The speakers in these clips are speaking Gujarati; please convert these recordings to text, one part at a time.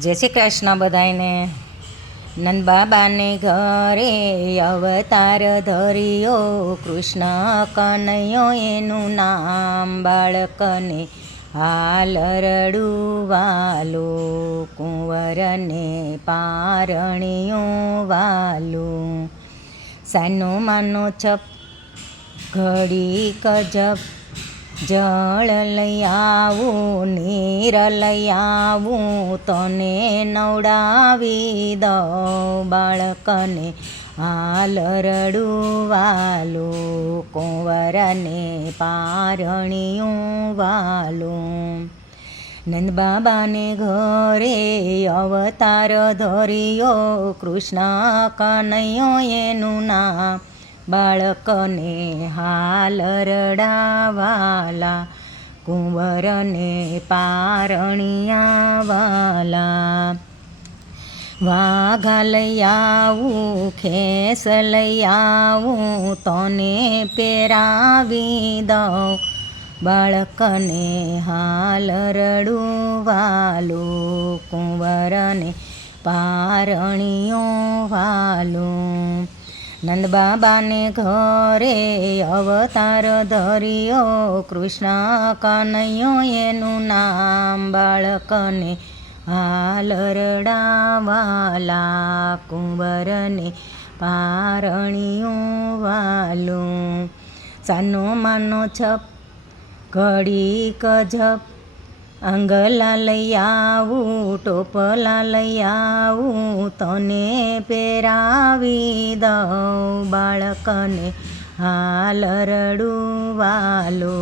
જય શ્રી કૃષ્ણ બધાયને. નંદ બાબાને ઘરે અવતાર ધર્યો, કૃષ્ણ કનૈયો એનું નામ બાળકને હાલ રડુવાલો કુંવરને પારણિયો વાલું. સાનો માનો છપ ઘડી કજપ જળ લઈ નીર લઈ તને નવડાવી દઉં બાળકને. હાલ રડુવાલો કુંવરને પારણિયું વાલું. નંદ બાબાને ઘરે અવતાર ધર્યો, કૃષ્ણ કનૈયો એનું નામ. બાળકને હાલ રડાવાલા, કુંવરને પારણિયાવાલા. વાઘા લઈ આવું, ખેસ લઈ આવું, તને પહેરાવી દઉં. બાળકને હાલ વાલું કુંવરને પારણિયો વાલું નંદ બાબાને ઘરે અવતાર ધર્યો. કૃષ્ણ કનૈયો એનું નામ બાળકને હાલ રડાવાલા કુંવરને પારણિયું વાલું. સાનો માનો છપ ઘડી કજપ આંગલા લઈ આવું ટોપલા તને પહેરાવી દઉં બાળકને હાલ રડુવાલો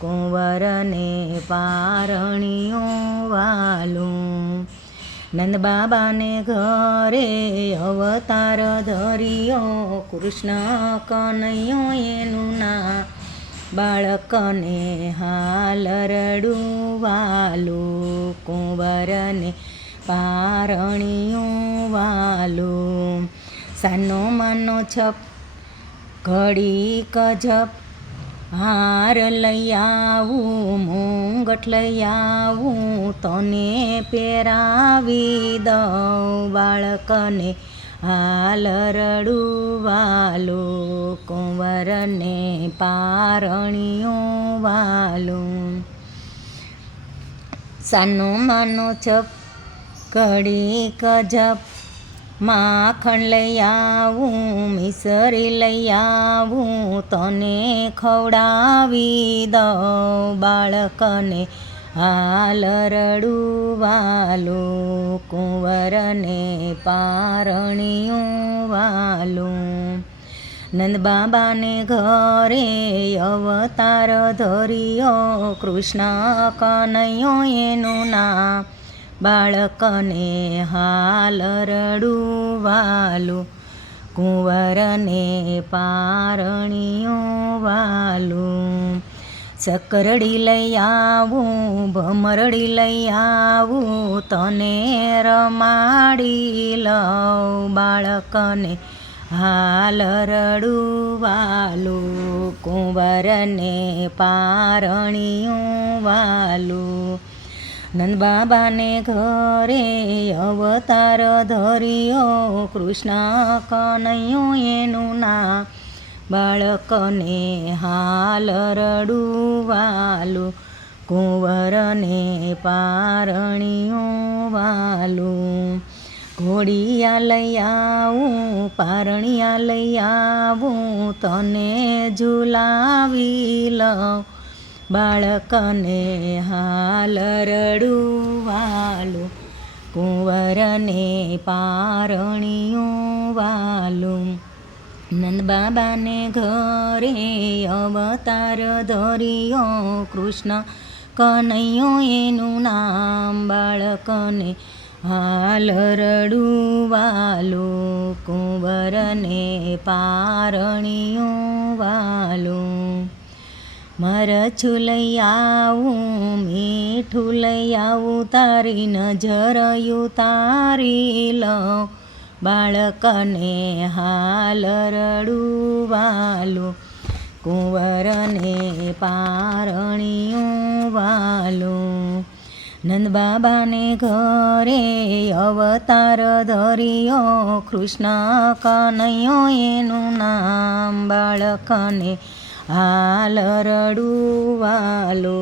કુંવરને પારણિયું વાલું. નંદ બાબાને ઘરે અવતાર ધર્યો, કૃષ્ણ કનૈયો એનું ના બાળકને હાલ રડુવાલું કુંવરને પારણિયું વાલું સાનો માનો છપ, ઘડી કજપ હાર લઈ આવું મૂંગટ લઈ આવું, તને પહેરાવી દઉં બાળકને. હાલ રડુવાલો કુંવરને પારણિયું વાલું. સાનો માનો છપ કડી કજપ માખણ લઈ આવું, મિસરી લઈ આવું, તને ખવડાવી દઉં બાળકને. હાલ રડુવાલો કુંવરને પારણિયું વાલું. નંદ બાબાને ઘરે અવતાર ધર્યો, કૃષ્ણ કનૈયો એનું નામ. બાળકને હાલ રડુવાલું કુંવરને પારણિયું વાલું. સકરડી લઈ આવું, ભમરડી લઈ આવું, તને રમાડી લઉં બાળકને હાલ રડુવાલું, કુંવરને પારણિયું વાલું. નંદબાબાને ઘરે અવતાર ધર્યો, કૃષ્ણ કનૈયું એનું નામ બાળકને હાલ રડુવાલું, કુંવરને પારણિયું વાલું. ઘોડિયા લઈ આવું, પારણિયા લઈ આવું, તને ઝુલાવી લઉં. બાળકને હાલ રડુવાલું, કુંવરને પારણિયું વાલું. નંદ બાબાને ઘરે અવતાર ધર્યો કૃષ્ણ કનૈયો એનું નામ બાળકને હાલ રડુવાલો કુંવરને પારણિયું વાલો. મરછું લઈ આવું, મીઠું લઈ આવું, તારી નજર તારી લઉં. બાળકને હાલ રડુવાલું, કુંવરને પારણિયું વાલું નંદબાબાને ઘરે અવતાર ધર્યો, કૃષ્ણ કનૈયો એનું નામ બાળકને હાલ રડુવાલો.